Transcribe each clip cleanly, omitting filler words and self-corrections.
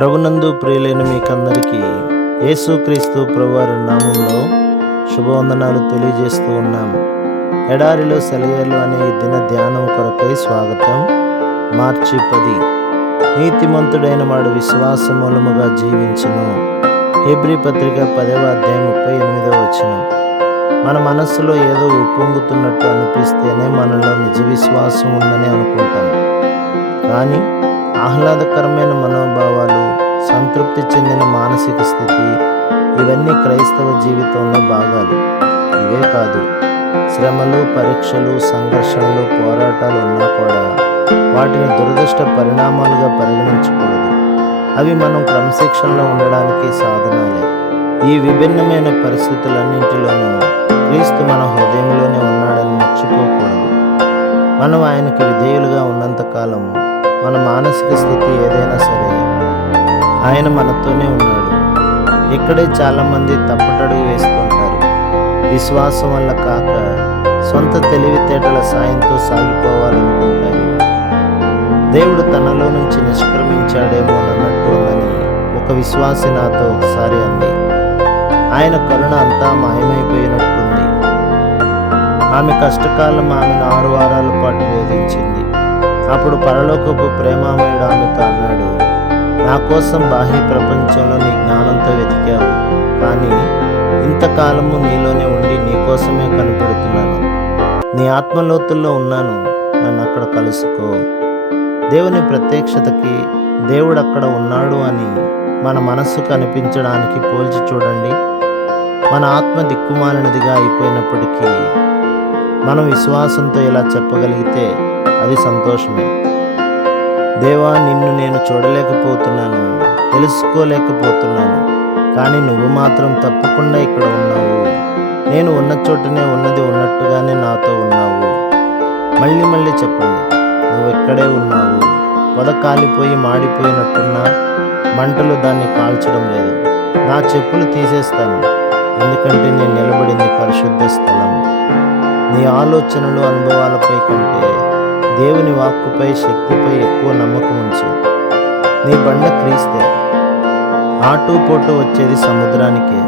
ప్రభునందు ప్రియులైన మీకందరికీ యేసుక్రీస్తు ప్రభువారి నామంలో శుభవందనాలు తెలియజేస్తూ ఉన్నాము. ఎడారిలో సెలయేర్లు అనే ఈ దిన ధ్యానం కొరకై స్వాగతం. మార్చి 10. నీతిమంతుడైన వాడు విశ్వాస మూలముగా జీవించును. హెబ్రీ పత్రిక 10వ అధ్యాయం 38వ వచనం. మన మనస్సులో ఏదో ఉప్పొంగుతున్నట్టు అనిపిస్తేనే మనలో నిజ విశ్వాసం ఉందని అనుకుంటాం. కానీ ఆహ్లాదకరమైన మనోభావాలు, సంతృప్తి చెందిన మానసిక స్థితి, ఇవన్నీ క్రైస్తవ జీవితంలో భాగాలు. ఇవే కాదు, శ్రమలు, పరీక్షలు, సంఘర్షణలు, పోరాటాలు ఉన్నా కూడా వాటిని దురదృష్ట పరిణామాలుగా పరిగణించకూడదు. అవి మనం క్రమశిక్షణలో ఉండడానికి సాధనాలే. ఈ విభిన్నమైన పరిస్థితులన్నింటిలోనూ క్రీస్తు మన హృదయంలోనే ఉన్నాడని మర్చిపోకూడదు. మనం ఆయనకి విధేయులుగా ఉన్నంతకాలం మన మానసిక స్థితి ఏదైనా సరే ఆయన మనతోనే ఉన్నాడు. ఇక్కడే చాలామంది తప్పటడుగు వేస్తుంటారు. విశ్వాసం వల్ల కాక సొంత తెలివితేటల సాయంతో సాగిపోవాలనుకుంటారు. దేవుడు తనలో నుంచి నిష్క్రమించాడేమో అన్నట్టు ఉందని ఒక విశ్వాసి నాతో ఒకసారి అంది. ఆయన కరుణ అంతా మాయమైపోయినట్టుంది. ఆమె కష్టకాలం ఆమెను 6 వారాల పాటు వేధించింది. అప్పుడు పరలోకపు ప్రేమామయుడు ఆమెతో అన్నాడు, నా కోసం బాహ్య ప్రపంచంలో నీ జ్ఞానంతో వెతికావు, కానీ ఇంతకాలము నీలోనే ఉండి నీ కోసమే కనిపెడుతున్నాను. నీ ఆత్మలోతుల్లో ఉన్నాను, నన్ను అక్కడ కలుసుకో. దేవుని ప్రత్యక్షతకి దేవుడు అక్కడ ఉన్నాడు అని మన మనస్సు కనిపించడానికి పోల్చి చూడండి. మన ఆత్మ దిక్కుమాలినదిగా అయిపోయినప్పటికీ మనం విశ్వాసంతో ఇలా చెప్పగలిగితే అది సంతోషమే. దేవా, నిన్ను నేను చూడలేకపోతున్నాను, తెలుసుకోలేకపోతున్నాను, కానీ నువ్వు మాత్రం తప్పకుండా ఇక్కడ ఉన్నావు. నేను ఉన్న చోటనే ఉన్నది ఉన్నట్టుగానే నాతో ఉన్నావు. మళ్ళీ మళ్ళీ చెప్పండి, నువ్వు ఇక్కడే ఉన్నావు. పొద కాలిపోయి మాడిపోయినట్టున్నా మంటలు దాన్ని కాల్చడం లేదు. నా చెప్పులు తీసేస్తాను, ఎందుకంటే నేను నిలబడింది పరిశుద్ధ స్థలం. నీ ఆలోచనలు, అనుభవాలపై కంటే దేవుని వాక్కుపై, శక్తిపై ఎక్కువ నమ్మకం ఉంచు. నీ బండ క్రీస్తే. ఆటు పోటు వచ్చేది సముద్రానికే,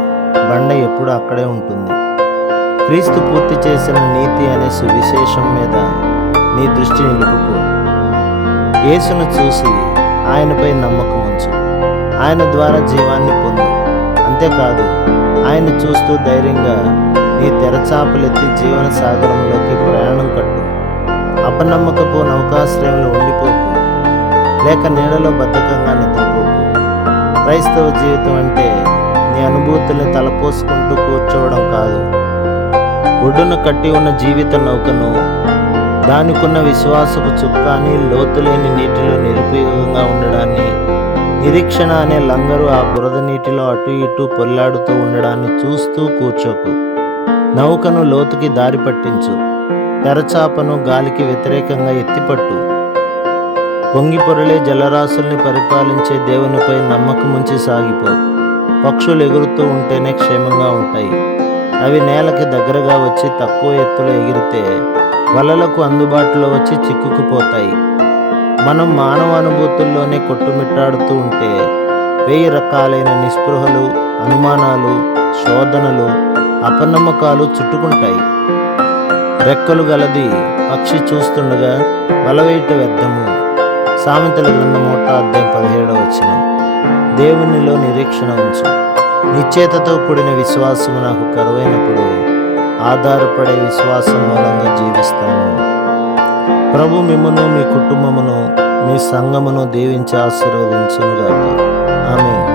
బండ ఎప్పుడు అక్కడే ఉంటుంది. క్రీస్తు పూర్తి చేసిన నీతి అనే సువిశేషం మీద నీ దృష్టి నిలుపుకో. యేసును చూసి ఆయనపై నమ్మకం ఉంచు. ఆయన ద్వారా జీవాన్ని పొందు. అంతేకాదు, ఆయన చూస్తూ ధైర్యంగా నీ తెరచాపలెత్తి జీవన సాగరంలోకి ప్రయాణం కట్టు. అపనమ్మకపు నౌకాశ్రయంలో ఉండిపోకు, లేక నీడలో బద్ధకంగా నిద్రపోకు. క్రైస్తవ జీవితం అంటే నీ అనుభూతుల్ని తలపోసుకుంటూ కూర్చోవడం కాదు. ఒడ్డున కట్టి ఉన్న జీవిత నౌకను, దానికున్న విశ్వాసపు చుక్కాని, లోతులేని నీటిలో నిరుపయోగంగా ఉండడాన్ని, నిరీక్షణ అనే లంగరు ఆ బురద నీటిలో అటు ఇటు పొల్లాడుతూ ఉండడాన్ని చూస్తూ కూర్చోకు. నౌకను లోతుకి దారి పట్టించు. తెరచాపను గాలికి వ్యతిరేకంగా ఎత్తిపట్టు. పొంగి పొరలే జలరాశుల్ని పరిపాలించే దేవునిపై నమ్మకముంచి సాగిపో. పక్షులు ఎగురుతూ ఉంటేనే క్షేమంగా ఉంటాయి. అవి నేలకి దగ్గరగా వచ్చి తక్కువ ఎత్తులో ఎగిరితే వలలకు అందుబాటులో వచ్చి చిక్కుకుపోతాయి. మనం మానవ అనుభూతుల్లోనే కొట్టుమిట్టాడుతూ ఉంటే 1000 రకాలైన నిస్పృహలు, అనుమానాలు, శోధనలు, అపనమ్మకాలు చుట్టుకుంటాయి. రెక్కలు గలది పక్షి చూస్తుండగా వలవేట వ్యర్థము. సామెతల గ్రంథం 1వ అధ్యాయం 17వ వచనం. దేవునిలో నిరీక్షణ ఉంచు. నిశ్చేతతో కూడిన విశ్వాసము నాకు కరువైనప్పుడు ఆధారపడే విశ్వాసం మూలంగా జీవిస్తాను. ప్రభు మిమ్మును, మీ కుటుంబమును, మీ సంఘమును దీవించి ఆశీర్వదించునుగాక. ఆమేన్.